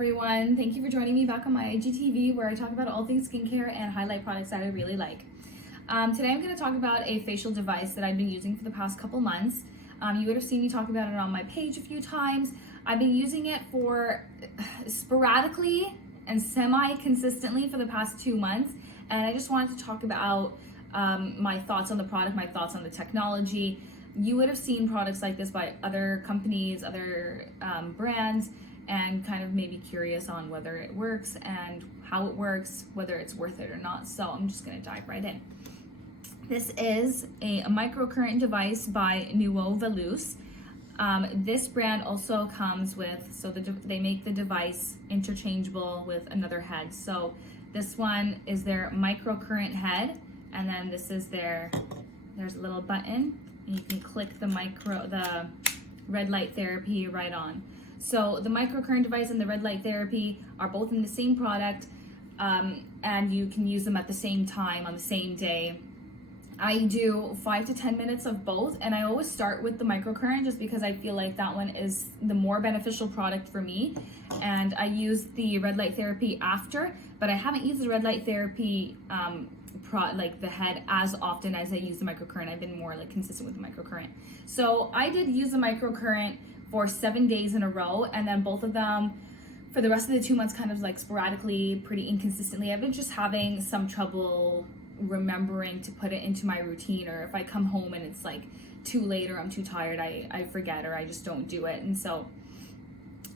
everyone. Thank you for joining me back on my IGTV where I talk about all things skincare and highlight products that I really like. Today I'm going to talk about a facial device that I've been using for the past couple months. You would have seen me talk about it on my page a few times. I've been using it for sporadically and semi-consistently for the past 2 months, and I just wanted to talk about my thoughts on the product, my thoughts on the technology. You would have seen products like this by other companies, other brands, and kind of maybe curious on whether it works and how it works, whether it's worth it or not. So I'm just gonna dive right in. This is a microcurrent device by Nuovaluce. This brand also comes with, they make the device interchangeable with another head. So this one is their microcurrent head, and then this is there's a little button, and you can click the red light therapy right on. So the microcurrent device and the red light therapy are both in the same product, and you can use them at the same time on the same day. I do 5 to 10 minutes of both, and I always start with the microcurrent just because I feel like that one is the more beneficial product for me. And I use the red light therapy after, but I haven't used the red light therapy like the head as often as I use the microcurrent. I've been more like consistent with the microcurrent. So I did use the microcurrent for 7 days in a row, and then both of them for the rest of the 2 months kind of like sporadically, pretty inconsistently. I've been just having some trouble remembering to put it into my routine, or if I come home and it's like too late or I'm too tired, I forget, or I just don't do it. And so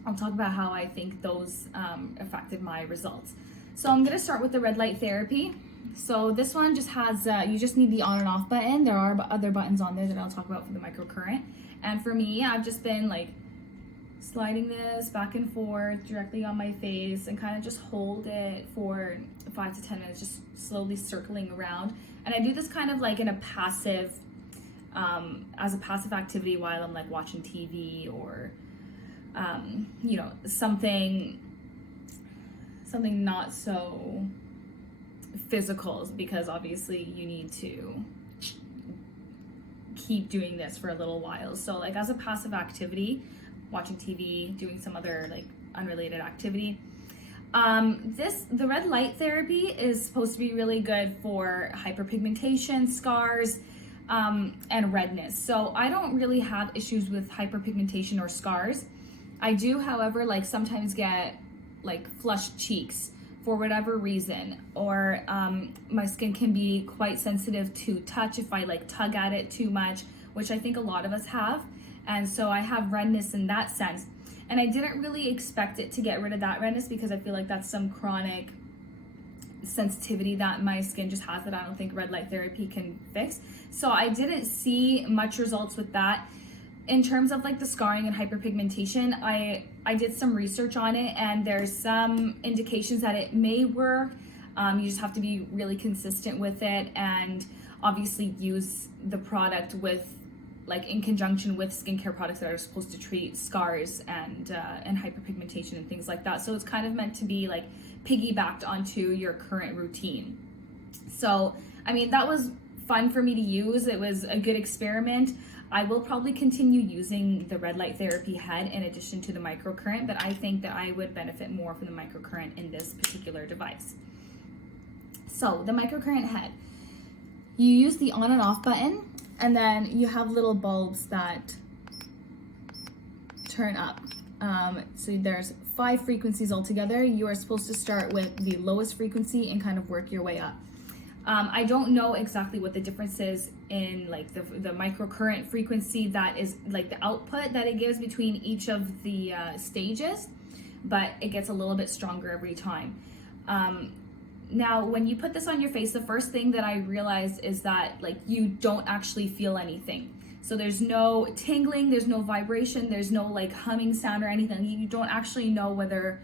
I'll talk about how I think those affected my results. So I'm gonna start with the red light therapy. So this one just has, you just need the on and off button. There are other buttons on there that I'll talk about for the microcurrent. And for me, I've just been like sliding this back and forth directly on my face and kind of just hold it for 5 to 10 minutes, just slowly circling around. And I do this kind of like in a passive, as a passive activity while I'm like watching TV or, you know, something not so physical, because obviously you need to keep doing this for a little while. So like as a passive activity, watching TV, doing some other like unrelated activity. The red light therapy is supposed to be really good for hyperpigmentation, scars, and redness. So I don't really have issues with hyperpigmentation or scars. I do, however, like sometimes get like flushed cheeks for whatever reason, or my skin can be quite sensitive to touch if I like tug at it too much, which I think a lot of us have. And so I have redness in that sense. And I didn't really expect it to get rid of that redness, because I feel like that's some chronic sensitivity that my skin just has that I don't think red light therapy can fix. So I didn't see much results with that. In terms of like the scarring and hyperpigmentation, I did some research on it, and there's some indications that it may work. You just have to be really consistent with it, and obviously use the product with like in conjunction with skincare products that are supposed to treat scars and hyperpigmentation and things like that. So it's kind of meant to be like piggybacked onto your current routine. So I mean, that was fun for me to use. It was a good experiment. I will probably continue using the red light therapy head in addition to the microcurrent, but I think that I would benefit more from the microcurrent in this particular device. So the microcurrent head, you use the on and off button, and then you have little bulbs that turn up. So there's 5 frequencies altogether. You are supposed to start with the lowest frequency and kind of work your way up. I don't know exactly what the difference is in like the microcurrent frequency that is like the output that it gives between each of the stages, but it gets a little bit stronger every time. Now, when you put this on your face, the first thing that I realized is that like you don't actually feel anything. So there's no tingling, there's no vibration, there's no like humming sound or anything. You don't actually know whether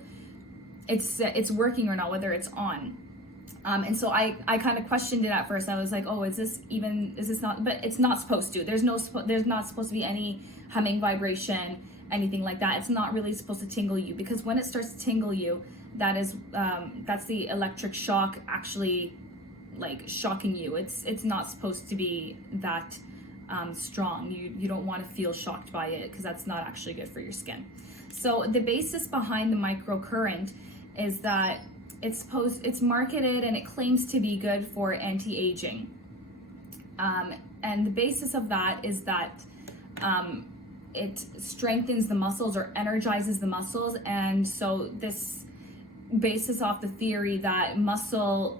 it's working or not, whether it's on. And so I kind of questioned it at first. I was like, oh, is this not, but it's not supposed to. There's not supposed to be any humming, vibration, anything like that. It's not really supposed to tingle you, because when it starts to tingle you, that's the electric shock actually like shocking you. It's not supposed to be that strong. You don't want to feel shocked by it, because that's not actually good for your skin. So the basis behind the microcurrent is that it's marketed and it claims to be good for anti-aging. And the basis of that is that it strengthens the muscles or energizes the muscles. And so this bases off the theory that muscle,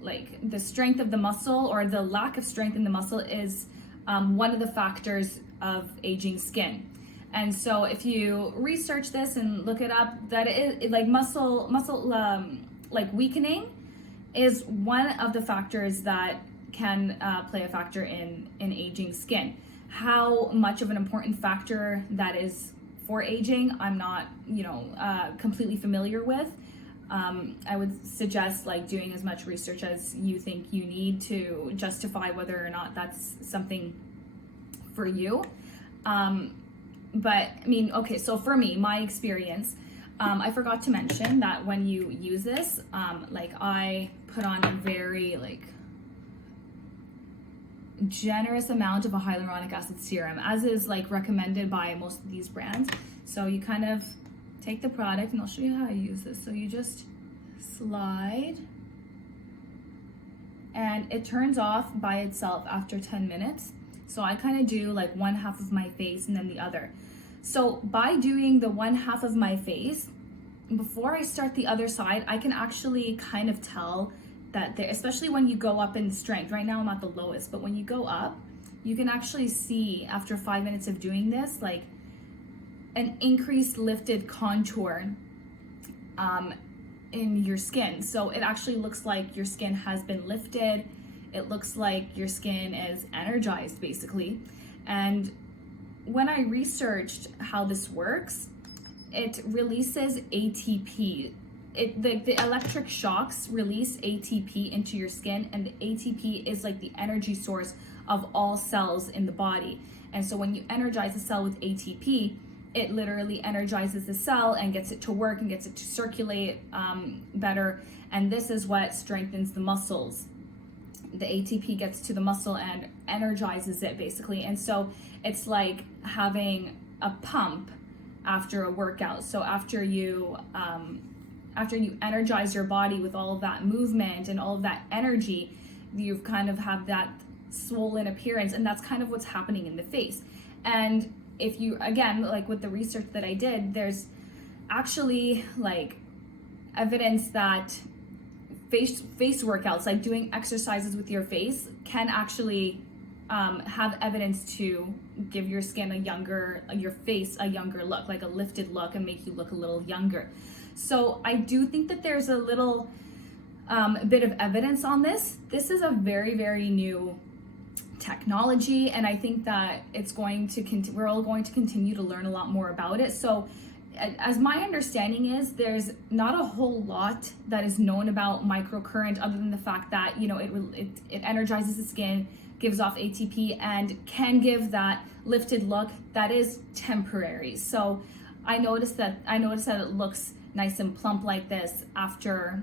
like the strength of the muscle or the lack of strength in the muscle is one of the factors of aging skin. And so if you research this and look it up, that it is like muscle like weakening is one of the factors that can play a factor in aging skin. How much of an important factor that is for aging, I'm not, completely familiar with. I would suggest like doing as much research as you think you need to justify whether or not that's something for you. But I mean, okay, so for me, my experience, I forgot to mention that when you use this, like I put on a very generous amount of a hyaluronic acid serum, as is like recommended by most of these brands. So you kind of take the product, and I'll show you how I use this. So you just slide, and it turns off by itself after 10 minutes. So I kind of do like one half of my face and then the other. So by doing the one half of my face, before I start the other side, I can actually kind of tell that there, especially when you go up in strength. Right now I'm at the lowest, but when you go up, you can actually see after 5 minutes of doing this, like an increased lifted contour in your skin. So it actually looks like your skin has been lifted. It looks like your skin is energized, basically. And when I researched how this works, it releases ATP. The electric shocks release ATP into your skin, and the ATP is like the energy source of all cells in the body. And so when you energize a cell with ATP, it literally energizes the cell and gets it to work and gets it to circulate better. And this is what strengthens the muscles. The ATP gets to the muscle and energizes it, basically. And so it's like having a pump after a workout. So after you energize your body with all of that movement and all of that energy, you kind of have that swollen appearance, and that's kind of what's happening in the face. And if you, again, like with the research that I did, there's actually like evidence that face workouts, like doing exercises with your face, can actually have evidence to give your skin your face a younger look, like a lifted look, and make you look a little younger. So I do think that there's a little bit of evidence on this. This is a very, very new technology, and I think that we're all going to continue to learn a lot more about it. So as my understanding is, there's not a whole lot that is known about microcurrent, other than the fact that it energizes the skin, gives off ATP, and can give that lifted look that is temporary. So I noticed that it looks nice and plump like this after,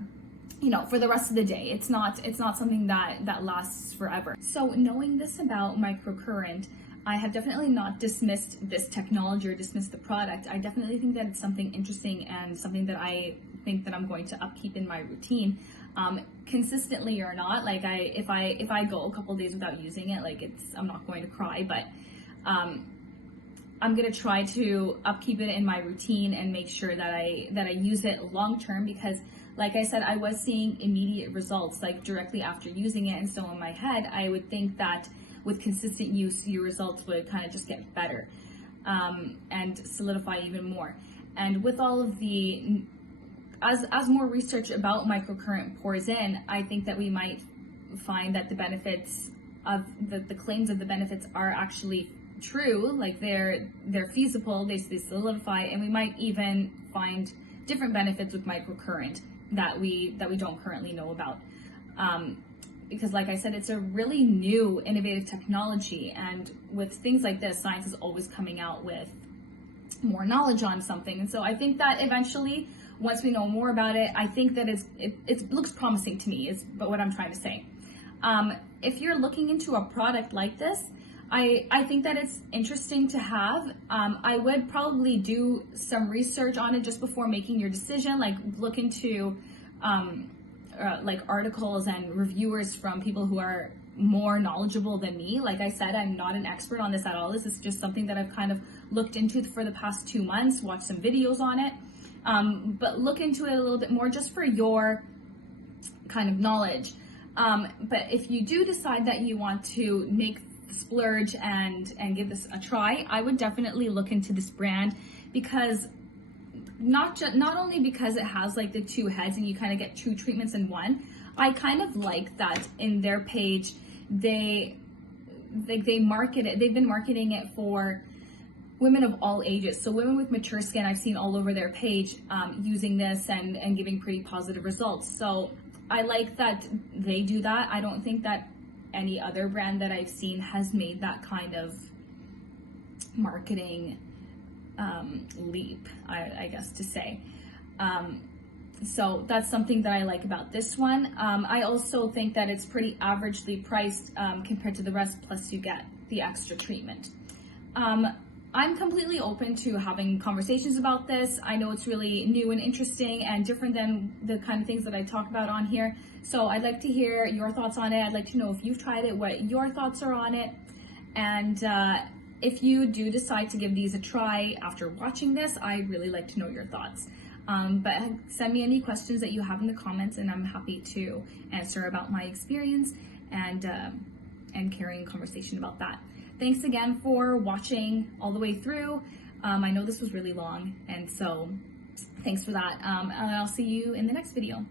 for the rest of the day. It's not something that lasts forever. So knowing this about microcurrent, I have definitely not dismissed this technology or dismissed the product. I definitely think that it's something interesting and something that I think that I'm going to upkeep in my routine, consistently or not. Like if I go a couple days without using it, I'm not going to cry, but I'm gonna try to upkeep it in my routine and make sure that I use it long term, because like I said, I was seeing immediate results like directly after using it. And so in my head, I would think that with consistent use, your results would kind of just get better and solidify even more. And with all of as more research about microcurrent pours in, I think that we might find that the benefits of the claims of the benefits are actually true, like they're feasible, they solidify, and we might even find different benefits with microcurrent that we don't currently know about. Because like I said, it's a really new, innovative technology, and with things like this, science is always coming out with more knowledge on something. And so I think that eventually, once we know more about it, I think that it looks promising to me, is what I'm trying to say. If you're looking into a product like this, I think that it's interesting to have. I would probably do some research on it just before making your decision, like look into like articles and reviewers from people who are more knowledgeable than me. Like I said, I'm not an expert on this at all. This is just something that I've kind of looked into for the past 2 months, watched some videos on it. But look into it a little bit more just for your kind of knowledge. But if you do decide that you want to make the splurge and give this a try, I would definitely look into this brand, because not only because it has like the 2 heads and you kind of get 2 treatments in one. I kind of like that in their page they market it. They've been marketing it for women of all ages. So women with mature skin, I've seen all over their page using this and giving pretty positive results. So I like that they do that. I don't think that any other brand that I've seen has made that kind of marketing leap, I guess to say. So that's something that I like about this one. I also think that it's pretty averagely priced compared to the rest, plus you get the extra treatment. I'm completely open to having conversations about this. I know it's really new and interesting and different than the kind of things that I talk about on here. So I'd like to hear your thoughts on it. I'd like to know if you've tried it, what your thoughts are on it. And if you do decide to give these a try after watching this, I'd really like to know your thoughts. But send me any questions that you have in the comments, and I'm happy to answer about my experience and carrying a conversation about that. Thanks again for watching all the way through. I know this was really long, and so thanks for that. And I'll see you in the next video.